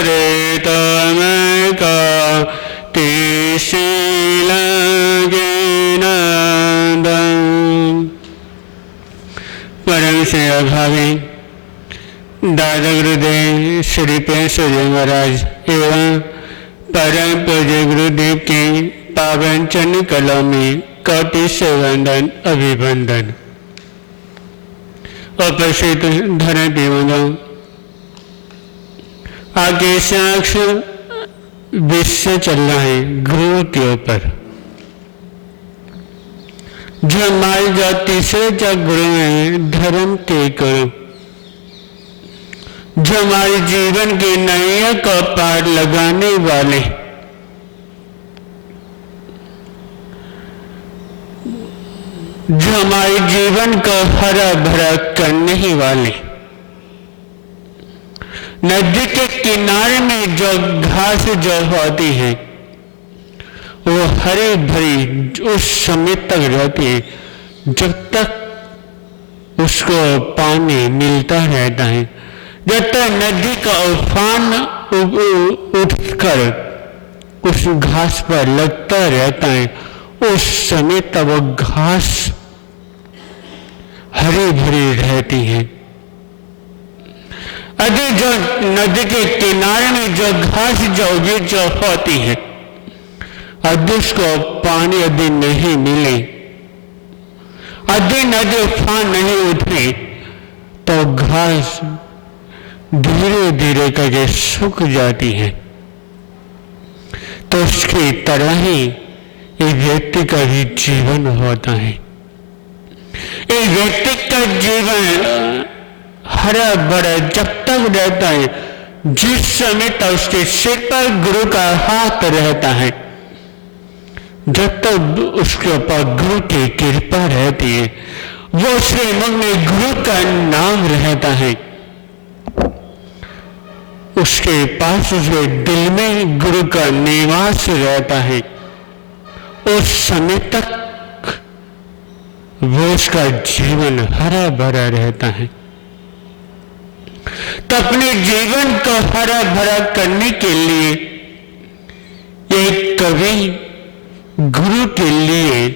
करे तो मैं का तीसी लगे नंदन। परम से अभावी दादा गुरुदेव श्री पेशुरी महाराज एवं परम पूज्य गुरुदेव की पावन चरण कला में कोटि से वंदन अभिवंदन। उपस्थित धरती बंधु, आगे साक्ष विश्व चल रहा है गुरु के ऊपर। जो हमारे जो तीसरे जो गुरु हैं धर्म के गुरु, जो हमारे जीवन के नैया को पार लगाने वाले, जो हमारे जीवन को हरा भरा करने ही वाले। नदी के किनारे में जो घास जो होती है वो हरी भरी उस समय तक रहती है जब तक उसको पानी मिलता रहता है, जब तक नदी का उफान उठकर उस घास पर लगता रहता है उस समय तक वो घास हरी भरी रहती है। यदि जो नदी के किनारे में जो घास जो होती है यदि उसको पानी यदि नहीं मिले, यदि नदी उफान नहीं उठे तो घास धीरे धीरे करके सूख जाती है। तो उसकी तरह ही एक व्यक्ति का भी जीवन होता है। एक व्यक्ति का जीवन हरा भरा जब तक रहता है, जिस समय तक उसके सिर पर गुरु का हाथ रहता है, जब तक उसके ऊपर गुरु की कृपा रहती है, वो उसके मन में गुरु का नाम रहता है, उसके पास उसके दिल में गुरु का निवास रहता है, उस समय तक वो उसका जीवन हरा भरा रहता है। तो अपने जीवन को हरा भरा करने के लिए एक कवि गुरु के लिए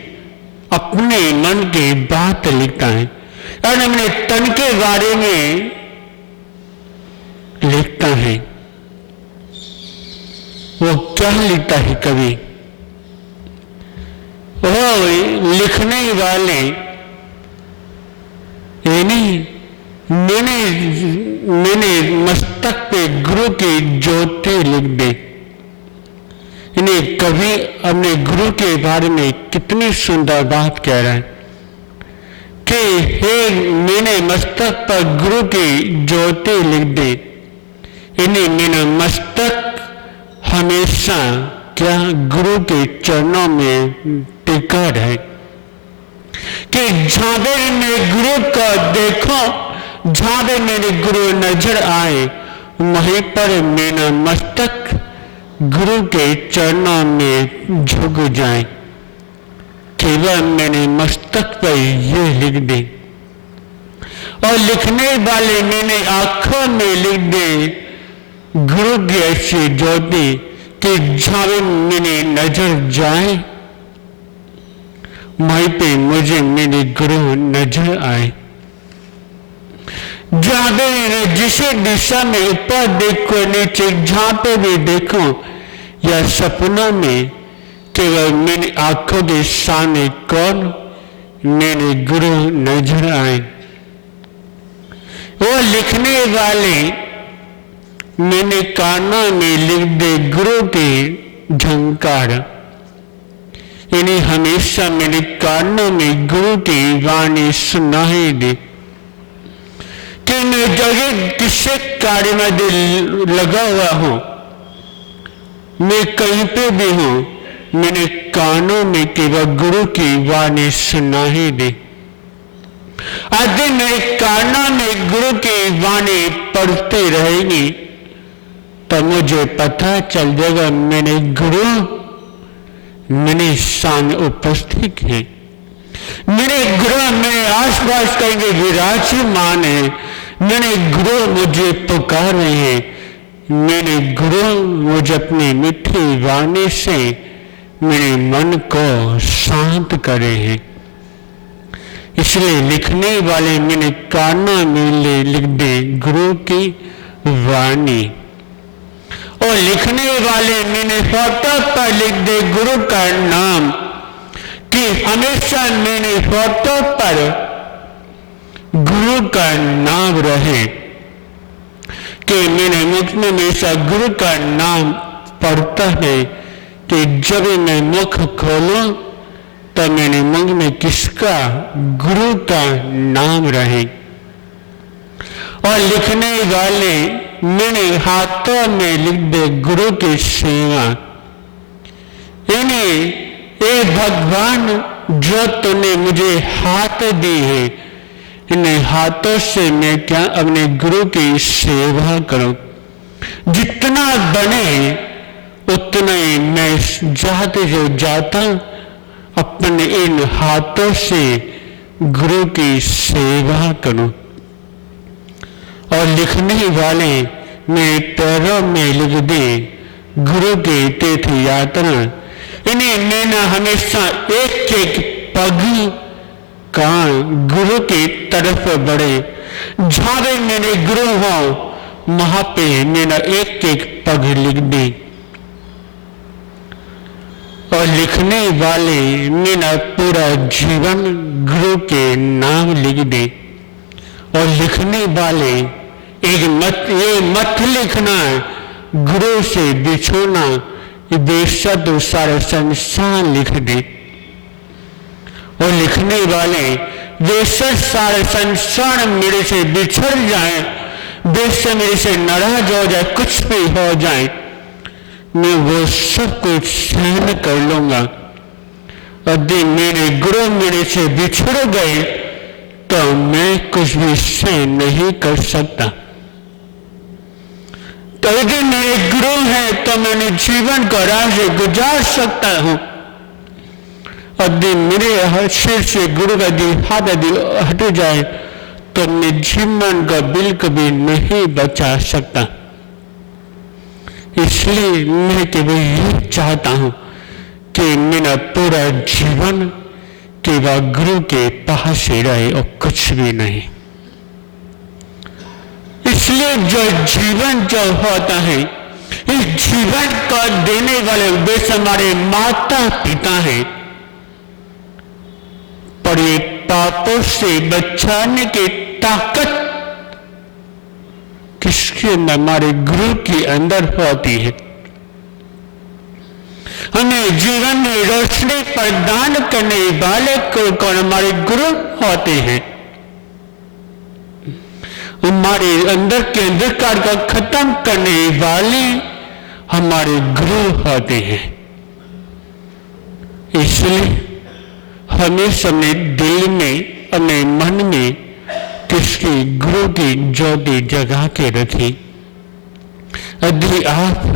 अपने मन की बात लिखता है और अपने तन के बारे में लिखता है। वो क्या लिखता है कवि? वो लिखने वाले यानी मैंने मस्तक पे गुरु की ज्योति लिख दी। इन्हें कवि अपने गुरु के बारे में कितनी सुंदर बात कह रहा है कि हे मैंने मस्तक पर गुरु की ज्योति लिख दी। इन्हें मेरा मस्तक हमेशा क्या गुरु के चरणों में टिका रहे कि जहां भी मेरे गुरु को देखो, जहां भी मेरे गुरु नजर आए, वहीं पर मेरा मस्तक गुरु के चरणों में झुक जाए। केवल मैंने मस्तक पर ये लिख दी और लिखने वाले मैंने आंखों में लिख दी गुरु की ऐसी ज्योति कि जहां भी मेरी नजर जाए वहीं पे मुझे मेरे गुरु नजर आए। जहां भी जिसे दिशा में ऊपर देखो नीचे जहां पे भी देखो या सपनों में केवल मेरी आंखों के सामने कौन? मेरे गुरु नजर आए। वो लिखने वाले मैंने कानों में लिख दे गुरु की झंकार, यानी हमेशा मेरे कानों में गुरु की वाणी सुनाई दे कि मैं जगह किसी कार्य में दिल लगा हुआ हूं, मैं कहीं पे भी हूं, मेरे कानों में केवल गुरु की वाणी सुनाई दे। यदि मेरे कानों में गुरु की वाणी पढ़ती रहेगी तो मुझे पता चल जाएगा मेरे गुरु मेरे सामने उपस्थित है, मेरे गुरु मेरे आसपास कहीं विराजमान है, मेरे गुरु मुझे पुकार रहे हैं मेरे गुरु मुझे अपनी मीठी वाणी से मेरे मन को शांत करे हैं। इसलिए लिखने वाले मैंने काना मिले लिख दे गुरु की वाणी, और लिखने वाले मैंने फोटो पर लिख दे गुरु का नाम, कि हमेशा मेरे फोटो पर गुरु का नाम रहे, कि मेरे मुख में हमेशा गुरु का नाम पढ़ता है, कि जब मैं मुख खोलूं तो मेरे मुख में किसका गुरु का नाम रहे। और लिखने वाले मेरे हाथों में लिख दे गुरु की सेवा, इन्हें ए भगवान जो तूने मुझे हाथ दी है, इन हाथों से मैं क्या अपने गुरु की सेवा करूं। जितना बने उतना ही मैं जाते जो जाता अपने इन हाथों से गुरु की सेवा करूं। और लिखने वाले मेरे पैरों में लिख दे गुरु की तीर्थ यात्रा, इन्हें मैंने हमेशा एक एक पग का गुरु की तरफ बढ़े। जहां भी मेरे गुरु हो वहां पे मेरा एक एक पग लिख दे। और लिखने वाले मेरा पूरा जीवन गुरु के नाम लिख दे। और लिखने वाले ये मत लिखना गुरु से बिछोना, बेशक तो सारे संसार लिख दे। और लिखने वाले बेशक सारे संसार मेरे से बिछड़ जाए, बेशक मेरे से नाराज हो जाए, कुछ भी हो जाए, मैं वो सब कुछ सहन कर लूंगा। यदि मेरे गुरु मेरे से बिछड़ गए तो मैं कुछ भी सहन नहीं कर सकता। तो यदि मेरे गुरु हैं तो मैंने जीवन को राह से गुजार सकता हूं। यदि मेरे सिर से गुरु का हाथ हट जाए तो मैं जीवन का बिल्कुल भी नहीं बचा सकता। इसलिए मैं केवल ये चाहता हूं कि मेरा पूरा जीवन केवल गुरु के पास ही रहे और कुछ भी नहीं। इसलिए जो जीवन जो होता है, इस जीवन को देने वाले वे हमारे माता पिता हैं, पर ये पापों से बचाने की ताकत किसके अंदर? हमारे गुरु के अंदर होती है। हमें जीवन में रोशनी प्रदान करने वाले कौन? हमारे गुरु होते हैं। हमारे अंदर के अंधकार को खत्म करने वाले हमारे गुरु होते हैं। इसलिए हमें अपने दिल में, अपने मन में किसकी गुरु की ज्योति जगा के रखी। यदि आप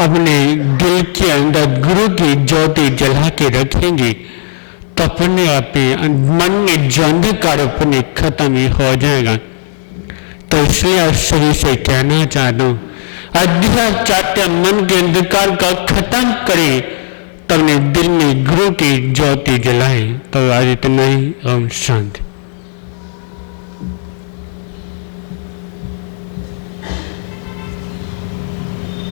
अपने दिल के अंदर गुरु की ज्योति जला के रखेंगे तो अपने आप मन में जो अंधकार अपने खत्म ही हो जाएगा। तो इसलिए आप सभी से कहना चाहता हूं, अध्यात्म चाहते मन के अंधकार का खत्म करें तो अपने दिल में गुरु की ज्योति जलाएं। तो आज इतना ही। ओम शांति।